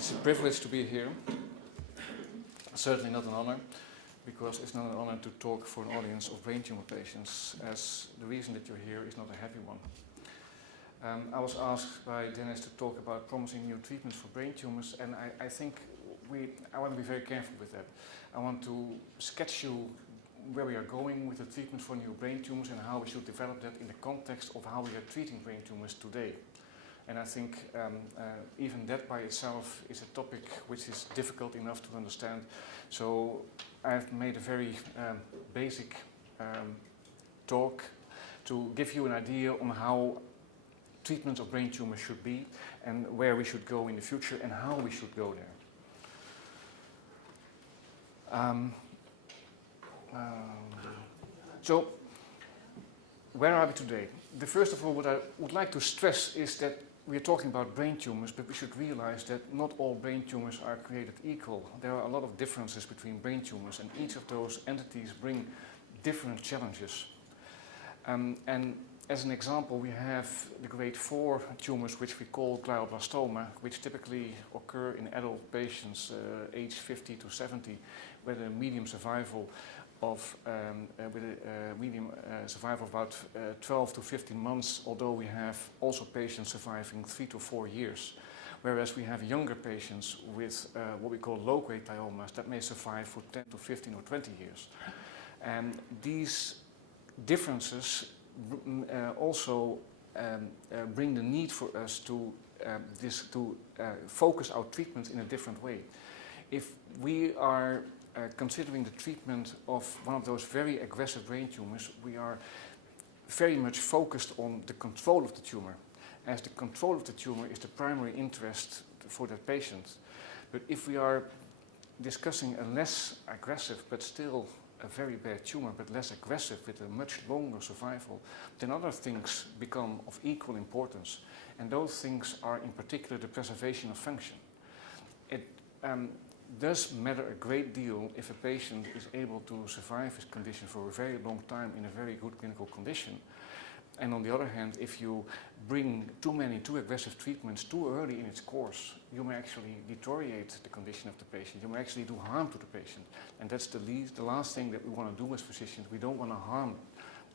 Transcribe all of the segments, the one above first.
It's a privilege to be here. Certainly not an honor, because it's not an honor to talk for an audience of brain tumor patients, as the reason that you're here is not a happy one. I was asked by Dennis to talk about promising new treatments for brain tumors, and I think I want to be very careful with that. I want to sketch you where we are going with the treatment for new brain tumors and how we should develop that in the context of how we are treating brain tumors today. And I think even that by itself is a topic which is difficult enough to understand. So I've made a very basic talk to give you an idea on how treatment of brain tumors should be and where we should go in the future and how we should go there. So where are we today? First of all, what I would like to stress is that we are talking about brain tumors, but we should realize that not all brain tumors are created equal. There are a lot of differences between brain tumors, and each of those entities bring different challenges. And as an example, we have the grade 4 tumors, which we call glioblastoma, which typically occur in adult patients aged 50 to 70, with a medium survival of about 12 to 15 months, although we have also patients surviving 3 to 4 years. Whereas we have younger patients with what we call low-grade gliomas that may survive for 10 to 15 or 20 years. And these differences also bring the need for us to focus our treatment in a different way. If we are considering the treatment of one of those very aggressive brain tumors, we are very much focused on the control of the tumor, as the control of the tumor is the primary interest for that patient. But if we are discussing a less aggressive but still a very bad tumor, but less aggressive with a much longer survival, then other things become of equal importance. And those things are in particular the preservation of function. It does matter a great deal if a patient is able to survive his condition for a very long time in a very good clinical condition. And on the other hand, if you bring too aggressive treatments too early in its course, you may actually deteriorate the condition of the patient. You may actually do harm to the patient. And that's the last thing that we want to do as physicians. We don't want to harm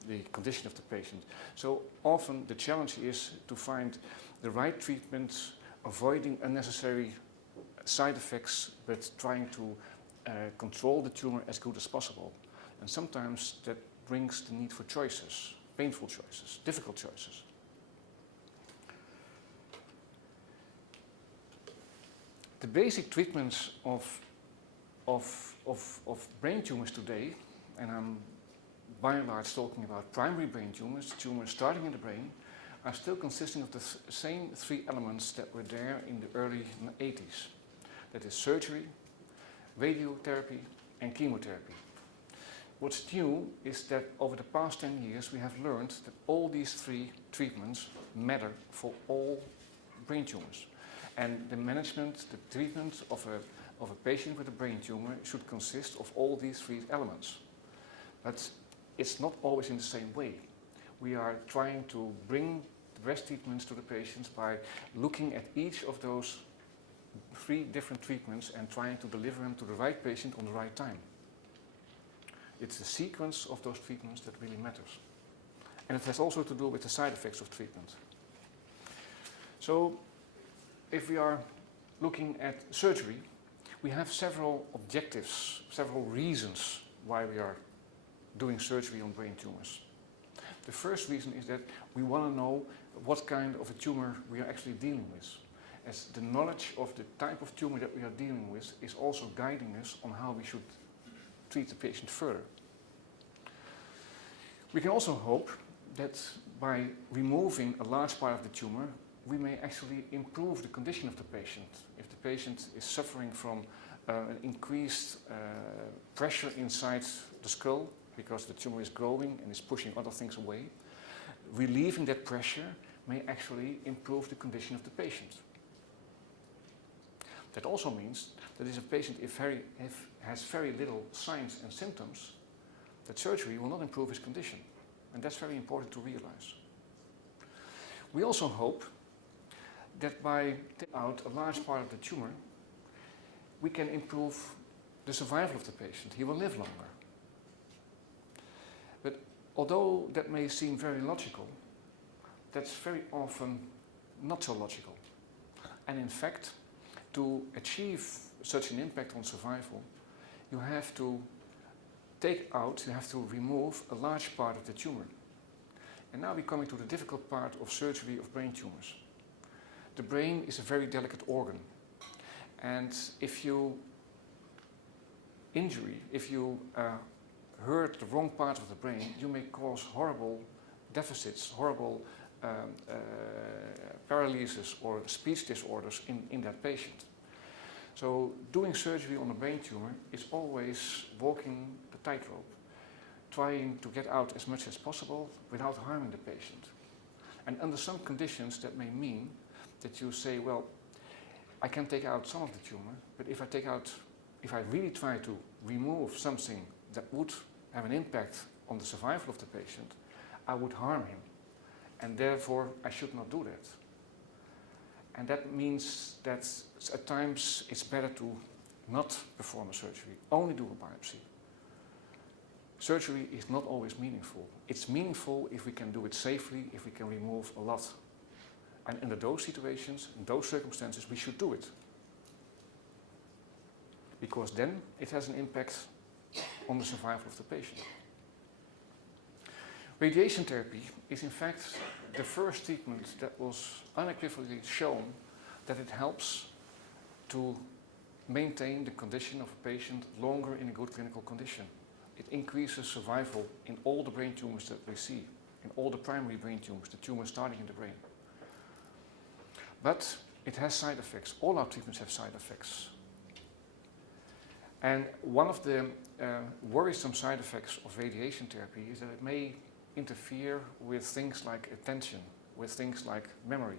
the condition of the patient. So often the challenge is to find the right treatment, avoiding unnecessary side effects, but trying to control the tumor as good as possible. And sometimes that brings the need for choices, painful choices, difficult choices. The basic treatments of brain tumors today, and I'm by and large talking about primary brain tumors, tumors starting in the brain, are still consisting of the same three elements that were there in the early 80s. That is surgery, radiotherapy, and chemotherapy. What's new is that over the past 10 years we have learned that all these three treatments matter for all brain tumors. And the management, the treatment of a patient with a brain tumor should consist of all these three elements. But it's not always in the same way. We are trying to bring the best treatments to the patients by looking at each of those three different treatments and trying to deliver them to the right patient on the right time. It's the sequence of those treatments that really matters. And it has also to do with the side effects of treatment. So if we are looking at surgery, we have several objectives, several reasons why we are doing surgery on brain tumors. The first reason is that we want to know what kind of a tumor we are actually dealing with, as the knowledge of the type of tumor that we are dealing with is also guiding us on how we should treat the patient further. We can also hope that by removing a large part of the tumor, we may actually improve the condition of the patient. If the patient is suffering from an increased pressure inside the skull, because the tumor is growing and is pushing other things away, relieving that pressure may actually improve the condition of the patient. That also means that if a patient has very little signs and symptoms, that surgery will not improve his condition. And that's very important to realize. We also hope that by taking out a large part of the tumor, we can improve the survival of the patient. He will live longer. But although that may seem very logical, that's very often not so logical. And in fact, to achieve such an impact on survival, you have to remove a large part of the tumor. And now we're coming to the difficult part of surgery of brain tumors. The brain is a very delicate organ. And if you hurt the wrong part of the brain, you may cause horrible deficits, horrible paralysis or speech disorders in that patient. So doing surgery on a brain tumor is always walking the tightrope, trying to get out as much as possible without harming the patient. And under some conditions that may mean that you say, well, I can take out some of the tumor, but if I really try to remove something that would have an impact on the survival of the patient, I would harm him. And therefore, I should not do that. And that means that at times it's better to not perform a surgery, only do a biopsy. Surgery is not always meaningful. It's meaningful if we can do it safely, if we can remove a lot. And under those situations, in those circumstances, we should do it. Because then it has an impact on the survival of the patient. Radiation therapy is in fact the first treatment that was unequivocally shown that it helps to maintain the condition of a patient longer in a good clinical condition. It increases survival in all the brain tumors that we see, in all the primary brain tumors, the tumors starting in the brain. But it has side effects. All our treatments have side effects. And one of the worrisome side effects of radiation therapy is that it may interfere with things like attention, with things like memory.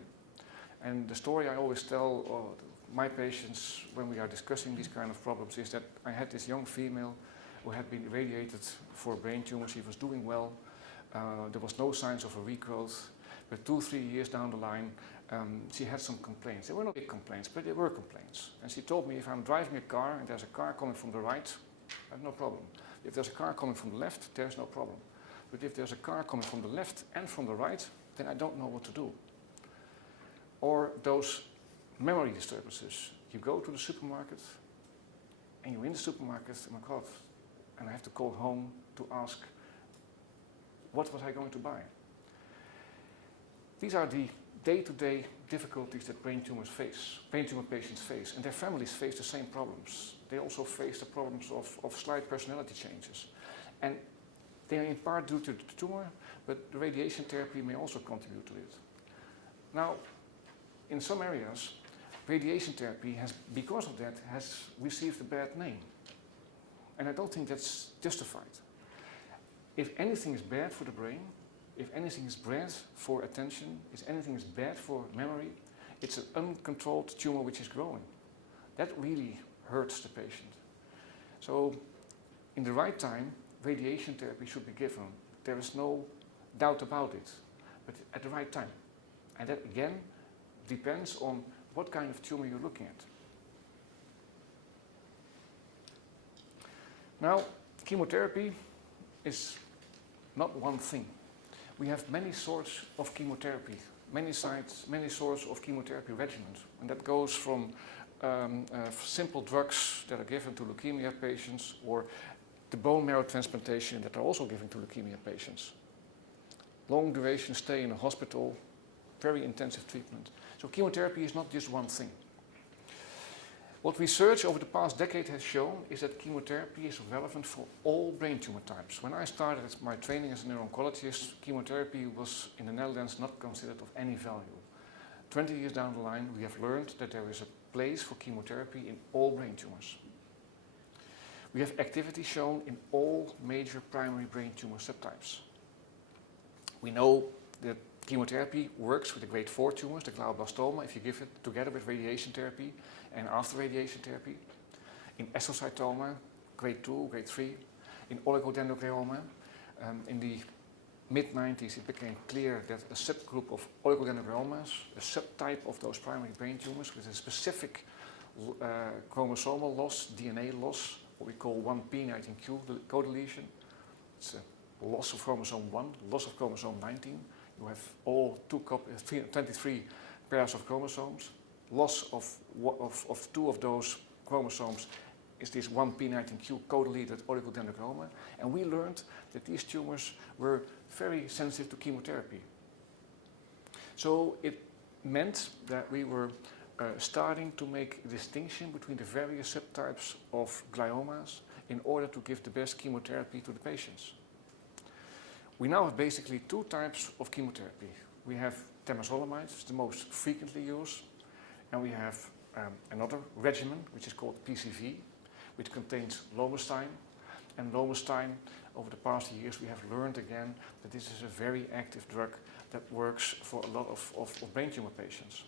And the story I always tell my patients when we are discussing these kind of problems is that I had this young female who had been irradiated for a brain tumor. She was doing well. There was no signs of a regrowth. But 2-3 years down the line, she had some complaints. They were not big complaints, but they were complaints. And she told me, if I'm driving a car and there's a car coming from the right, I have no problem. If there's a car coming from the left, there's no problem. But if there's a car coming from the left and from the right, then I don't know what to do. Or those memory disturbances. You go to the supermarket, and you're in the supermarket, oh my God, and I have to call home to ask, what was I going to buy? These are the day-to-day difficulties that brain tumor patients face, and their families face the same problems. They also face the problems of slight personality changes. And they are in part due to the tumor, but the radiation therapy may also contribute to it. Now, in some areas, radiation therapy because of that, has received a bad name. And I don't think that's justified. If anything is bad for the brain, if anything is bad for attention, if anything is bad for memory, it's an uncontrolled tumor which is growing. That really hurts the patient. So, in the right time, radiation therapy should be given. There is no doubt about it, but at the right time. And that, again, depends on what kind of tumor you're looking at. Now, chemotherapy is not one thing. We have many sorts of chemotherapy, many sorts of chemotherapy regimens, and that goes from simple drugs that are given to leukemia patients, or the bone marrow transplantation that are also given to leukemia patients. Long duration stay in a hospital, very intensive treatment. So chemotherapy is not just one thing. What research over the past decade has shown is that chemotherapy is relevant for all brain tumor types. When I started my training as a neuro-oncologist, chemotherapy was in the Netherlands not considered of any value. 20 years down the line, we have learned that there is a place for chemotherapy in all brain tumors. We have activity shown in all major primary brain tumor subtypes. We know that chemotherapy works with the grade 4 tumors, the glioblastoma, if you give it together with radiation therapy and after radiation therapy. In esophagocytoma, grade 2, grade 3. In oligodendroglioma, in the mid-90s it became clear that a subgroup of oligodendrogliomas, a subtype of those primary brain tumors with a specific chromosomal loss, DNA loss, what we call 1p19q co-deletion. It's a loss of chromosome 1, loss of chromosome 19. You have all 23 pairs of chromosomes. Loss of 2 of those chromosomes is this 1p19q co-deleted oligodendrochroma. And we learned that these tumors were very sensitive to chemotherapy. So it meant that we were starting to make a distinction between the various subtypes of gliomas in order to give the best chemotherapy to the patients. We now have basically 2 types of chemotherapy. We have temozolomide, it's the most frequently used, and we have another regimen which is called PCV, which contains lomustine. And lomustine, over the past years, we have learned again that this is a very active drug that works for a lot of brain tumor patients.